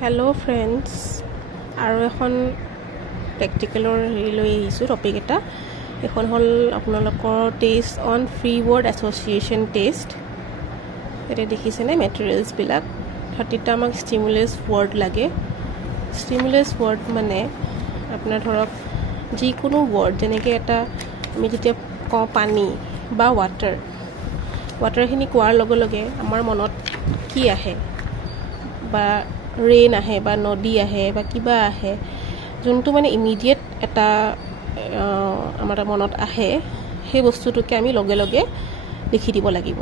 Hello friends, আৰু এখন প্ৰেক্টিকেলৰ লৈ আহিছোঁ টপিক এটা এখন হ'ল আপোনালোকৰ test on free word association test এটা দেখিছেনে মেটেৰিয়েলছবিলাক 30টা আমাক ষ্টিমুলাছ ৱৰ্ড লাগে ষ্টিমুলাছ ৱৰ্ড মানে আপোনাৰ ধৰক যিকোনো ৱৰ্ড যেনেকৈ এটা আমি যেতিয়া কওঁ পানী বা ৱাটাৰখিনি কোৱাৰ লগে লগে আমাৰ মনত কি আহে বা ৰেইন আহে বা নদী আহে বা কিবা আহে যোনটো মানে ইমিডিয়েট এটা আমাৰ মনত আহে সেই বস্তুটোকে আমি লগে লগে লিখি দিব লাগিব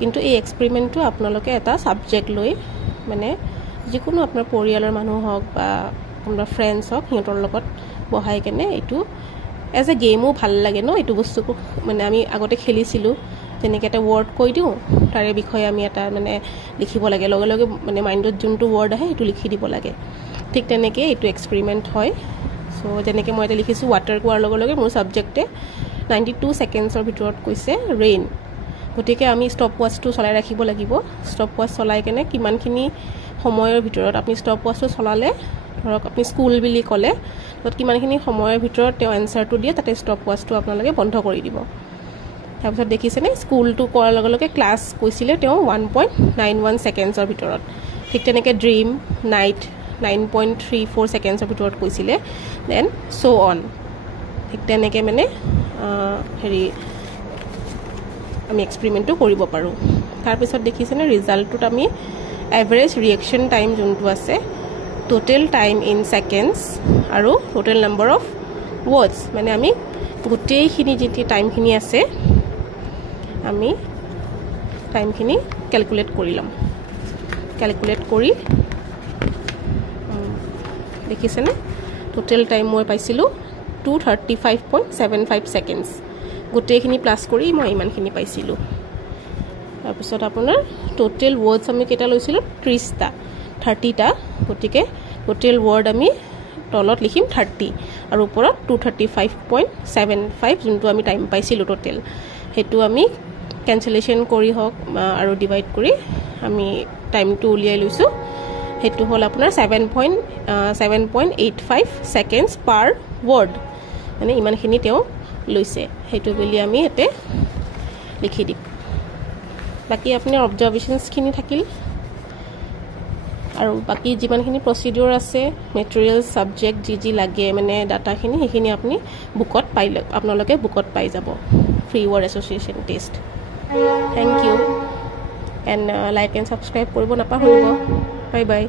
কিন্তু এই এক্সপেৰিমেণ্টটো আপোনালোকে এটা ছাবজেক্ট লৈ মানে যিকোনো আপোনাৰ পৰিয়ালৰ মানুহ হওক বা আপোনাৰ ফ্ৰেণ্ডছ হওক সিহঁতৰ লগত বহাই কেনে এইটো এজ এ গেমো ভাল লাগে ন এইটো বস্তুটো মানে আমি আগতে খেলিছিলোঁ তেনেকৈ এটা ৱৰ্ড কৈ দিওঁ তাৰে বিষয়ে আমি এটা মানে লিখিব লাগে লগে লগে মানে মাইণ্ডত যোনটো ৱৰ্ড আহে সেইটো লিখি দিব লাগে ঠিক তেনেকৈ এইটো এক্সপেৰিমেণ্ট হয় চ' যেনেকৈ মই এটা লিখিছোঁ ৱাটাৰ কোৱাৰ লগে লগে মোৰ ছাবজেক্টে 92 ছেকেণ্ডছৰ ভিতৰত কৈছে ৰেইন গতিকে আমি ষ্টপ ৱাচটো চলাই ৰাখিব লাগিব ষ্টপ ৱাচ চলাই কেনে কিমানখিনি সময়ৰ ভিতৰত আপুনি ষ্টপ ৱাচটো চলালে ধৰক আপুনি স্কুল বুলি ক'লে তাত কিমানখিনি সময়ৰ ভিতৰত তেওঁ এনচাৰটো দিয়ে তাতে ষ্টপ ৱাচটো আপোনালোকে বন্ধ কৰি দিব তাৰপিছত দেখিছেনে স্কুলটো কৰাৰ লগে লগে ক্লাছ কৈছিলে তেওঁ 1.91 ছেকেণ্ডছৰ ভিতৰত ঠিক তেনেকৈ ড্ৰিম নাইট 9.34 ছেকেণ্ডছৰ ভিতৰত কৈছিলে দেন চ' অন ঠিক তেনেকৈ মানে আমি এক্সপেৰিমেণ্টটো কৰিব পাৰোঁ তাৰপিছত দেখিছেনে ৰিজাল্টটোত আমি এভাৰেজ ৰিয়েকশ্যন টাইম যোনটো আছে টোটেল টাইম ইন ছেকেণ্ডছ আৰু টোটেল নাম্বাৰ অফ ৱৰ্ডছ মানে আমি গোটেইখিনি যিটো টাইমখিনি আছে আমি টাইমখিনি কেলকুলেট কৰি ল'ম কেলকুলেট কৰি দেখিছেনে টোটেল টাইম মই পাইছিলোঁ 235.75 ছেকেণ্ডছ গোটেইখিনি প্লাছ কৰি মই ইমানখিনি পাইছিলোঁ তাৰপিছত আপোনাৰ টোটেল ৱৰ্ডছ আমি কেইটা লৈছিলোঁ 30টা গতিকে টোটেল ৱৰ্ড আমি তলত লিখিম 30 আৰু ওপৰত 235.75 যোনটো আমি টাইম পাইছিলোঁ টোটেল সেইটো আমি কেঞ্চেলেশ্যন কৰি হওক আৰু ডিভাইড কৰি আমি টাইমটো উলিয়াই লৈছোঁ সেইটো হ'ল আপোনাৰ 7.85 ছেকেণ্ডছ পাৰ ৱৰ্ড মানে ইমানখিনি তেওঁ লৈছে সেইটো বুলি আমি ইয়াতে লিখি দিম বাকী আপোনাৰ অবজাৰভেশ্যনছখিনি থাকিল আৰু বাকী যিমানখিনি প্ৰচিডিউৰ আছে মেটেৰিয়েল ছাবজেক্ট যি লাগে মানে ডাটাখিনি সেইখিনি আপুনি আপোনালোকে বুকত পাই যাব free word association test thank you and like and subscribe কৰিব নাপাহৰিব বাই বাই